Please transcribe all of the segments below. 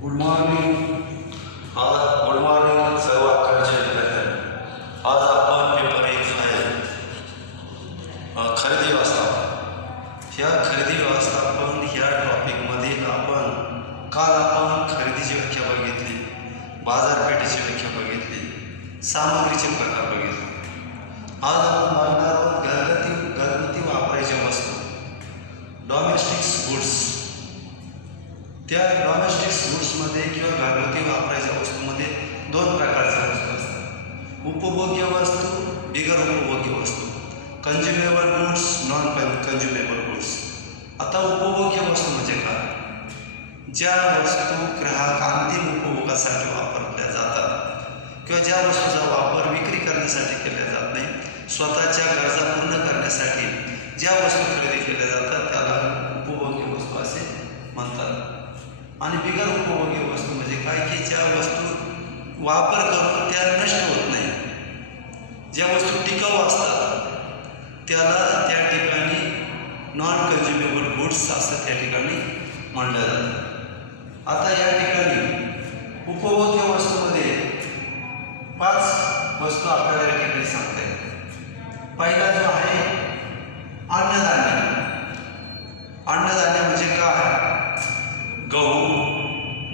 Good morning. Good morning सर्व 11च्या विद्यार्थ्यांना. आज आपण पेपर 1 आहे खरेदी व्यवस्थापन. ह्या खरेदी व्यवस्थापन ह्या टॉपिकमध्ये काल आपण खरेदीची व्याख्या बघितली, बाजारपेठेची व्याख्या बघितली, सामग्रीचे प्रकार बघितले. आज आपण बघणार आहोत घरगुती वापरायच्या वस्तू, डॉमेस्टिक गुड्स. त्या डॉमेस्टिक गुड्समध्ये किंवा घरगुती वापरायच्या वस्तूमध्ये 2 प्रकारच्या वस्तू असतात: उपभोग्य वस्तू, बिगर उपभोग्य वस्तू. कंझ्युमेबल गुड्स, नॉन कंझ्युमेबल गुड्स. आता उपभोग्य वस्तू म्हणजे काय? ज्या वस्तू ग्राहक अंतिम उपभोगासाठी वापरल्या जातात किंवा ज्या वस्तूचा वापर विक्री करण्यासाठी केला जात नाही, स्वतःच्या गरजा पूर्ण करण्यासाठी ज्या वस्तू खरेदी केल्या जातात त्याला उपभोग्य वस्तू असे म्हणतात. आणि बिगर उपभोग्य वस्तू म्हणजे काय की ज्या वस्तू वापर करून त्या नष्ट होत नाही, ज्या वस्तू टिकाऊ असतात त्याला त्या ठिकाणी नॉन कंझ्युमेबल गुड्स असं त्या ठिकाणी म्हणलं जातं. आता या ठिकाणी उपभोग्य वस्तूमध्ये 5 वस्तू आपल्याला या ठिकाणी सांगता येईल. पहिला जो आहे अन्नधान्य. अन्नधान्य म्हणजे काय? गहू,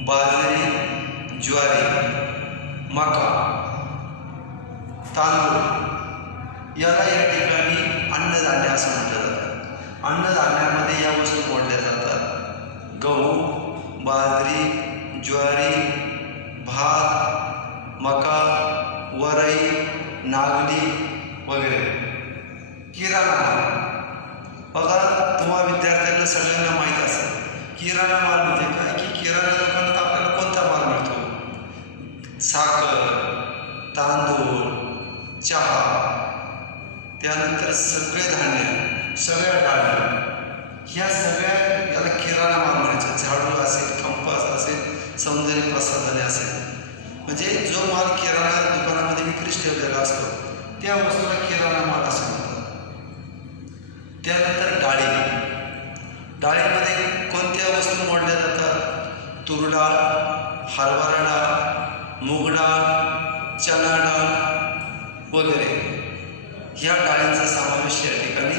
बाजरी, ज्वारी, मका, तांदूळ याला या ठिकाणी अन्नधान्य असं म्हटलं जातं. अन्नधान्यामध्ये या वस्तू मोडल्या जातात: गहू, बाजरी, ज्वारी, भात, मका, वरई, नागली वगैरे. किराणा माल. बघा, तुम्हा विद्यार्थ्यांना सगळ्यांना माहीत असेल किराणा माल म्हणजे काय की किराणा दुकानात आपल्याला कोणता माल मिळतो? साखर, तांदूळ, चहा, त्यानंतर सगळे धान्य, सगळ्या डाळी, ह्या सगळ्या याला किराणा माल म्हणायचं. झाडू असेल, कंपास असेल, सौंदर्य प्रसाधने असेल, म्हणजे जो माल किराणा दुकानामध्ये विक्रीस ठेवलेला असतो त्या वस्तूला किराणा माल असं म्हणतात. त्यानंतर डाळी. डाळीमध्ये कोणत्या वस्तू मोडल्या जातात? तूर डाळ, हरभरा डाळ, मूग डाळ, चणा डाळ वगैरे. ह्या डाळींचा समावेश या ठिकाणी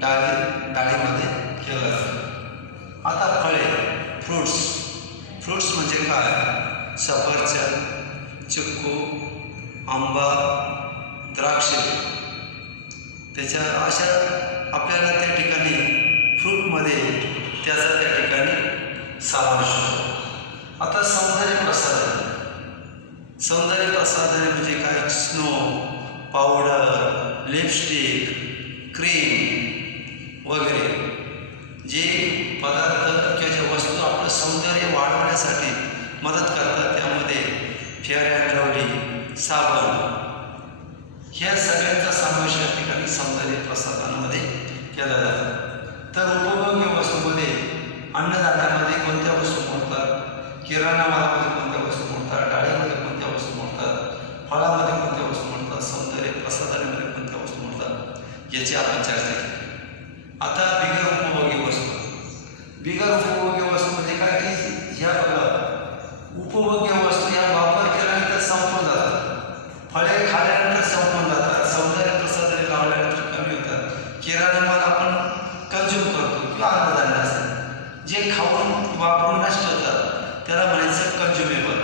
डाळीमध्ये केला जातो. आता फळे, फ्रूट्स म्हणजे काय? सफरचंद, चिक्कू, आंबा, द्राक्षे. त्याच्या अशा आपल्याला त्या ठिकाणी फ्रूटमध्ये त्याचा त्या ठिकाणी समावेश होतो. आता सौंदर्य प्रसाधने म्हणजे काय? स्नो, पावडर, लिपस्टिक, क्रीम वगैरे. जे पदार्थ किंवा ज्या वस्तू आपलं सौंदर्य वाढवण्यासाठी मदत करतात त्यामध्ये फेअर अँड लवली, साबण, ह्या सगळ्यांचा समावेश या ठिकाणी सौंदर्य प्रसाधनामध्ये केला जातो. तर उपभोग्य वस्तूमध्ये अन्नधान्यामध्ये कोणत्या वस्तू मोडतात? किराणा मालामध्ये कोणत्या वस्तू मोडतात? डाळीमध्ये कोणत्या वस्तू मोडतात? फळामध्ये कोणत्या वस्तू मोडतात? सौंदर्य प्रसाधनामध्ये कोणत्या वस्तू मोडतात? याची आपण चर्चा केली. आता बिगर उपभोग्य वस्तू म्हणजे काय की ह्या उपभोग्य वस्तू ह्या वापर केल्यानंतर संपून जातात. फळे खाल्यानंतर संपून जातात, सौंदर्य प्रसाधने लावल्यानंतर कमी होतात. किराणा माल आपण कंझ्युम करतो किंवा अन्नधान्य असेल जे खाऊन वापरून नष्ट होतात त्याला म्हणायचं कंझ्युमेबल.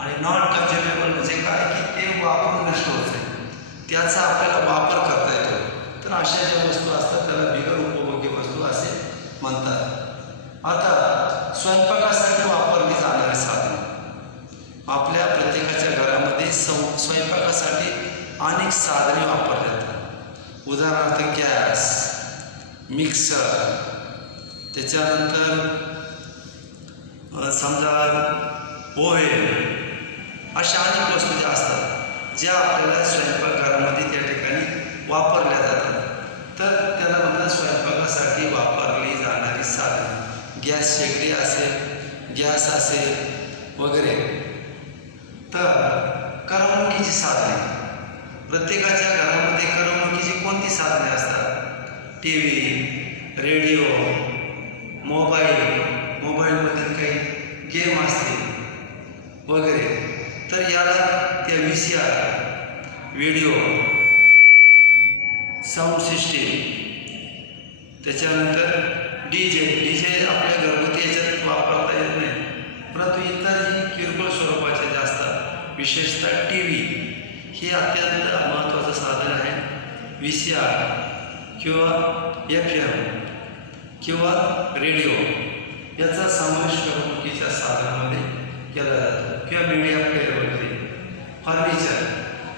आणि नॉन कंझ्युमेबल म्हणजे काय की ते वापरून नष्ट होते, त्याचा आपल्याला वापर करता येतो. तर अशा ज्या वस्तू असतात त्याला बिगर उपभोग्य वस्तू असे म्हणतात. आता स्वयंपाकासाठी वापरली जाणारी साधने. आपल्या प्रत्येकाच्या घरामध्ये स्वयंपाकासाठी अनेक साधने वापरली जातात. उदाहरणार्थ गॅस, मिक्सर, त्याच्यानंतर समजा ओव्हन, अशा अनेक वस्तू ज्या असतात ज्या आपल्याला स्वयंपाकघरामध्ये त्या ठिकाणी वापरल्या जातात. तर त्याला म्हणतात स्वयंपाकासाठी वापरली जाणारी साधने. गॅस शेगडी असेल, गॅस असेल वगैरे. तर करमणुकीची साधने. प्रत्येकाच्या घरामध्ये करमणुकीची कोणती साधने असतात? टी व्ही, रेडिओ, मोबाईलमधील काही गेम असतील, व्हिडिओ, साऊंड सिस्टीम, त्याच्यानंतर डीजे आपल्या घरगुती याच्यात वापरता येत नाही, परंतु इतर जी किरकोळ स्वरूपाचे जे असतात, विशेषतः टी व्ही हे अत्यंत महत्त्वाचं साधन आहे. VCR किंवा FM किंवा रेडिओ याचा समावेश करमणुकीच्या साधनामध्ये केला जातो, किंवा मीडिया प्लेअर वगैरे. फर्निचर,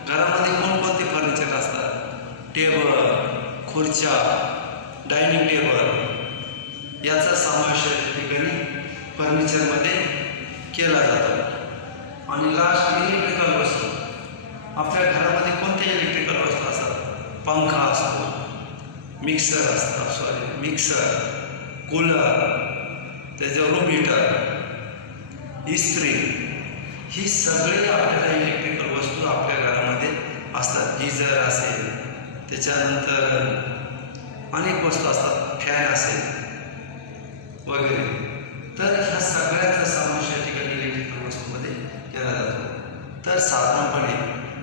घरामध्ये कोणकोणते फर्निचर असतात, टेबल, खुर्च्या, डायनिंग टेबल याचा समावेश या ठिकाणी फर्निचरमध्ये केला जातो. आणि लास्ट, इलेक्ट्रिकल वस्तू. आपल्या घरामध्ये कोणत्या इलेक्ट्रिकल वस्तू असतात? पंखा असतो, मिक्सर, कूलर, त्याच्यावर रूम हीटर, इस्त्री, ही सगळी आपल्याला इलेक्ट्रिकल वस्तू आपल्या घरामध्ये असतात. गीझर असेल, त्याच्यानंतर अनेक वस्तू असतात, फॅन असेल वगैरे. तर ह्या सगळ्याचा समावेश या ठिकाणी इलेक्ट्रिकल वस्तूमध्ये केला जातो. तर साधारणपणे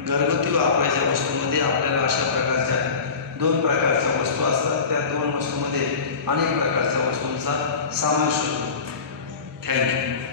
घरगुती वापरायच्या वस्तूमध्ये आपल्याला अशा प्रकारच्या 2 प्रकारच्या वस्तू असतात. त्या 2 वस्तूमध्ये अनेक प्रकारच्या वस्तूंचा समावेश होतो. थँक्यू.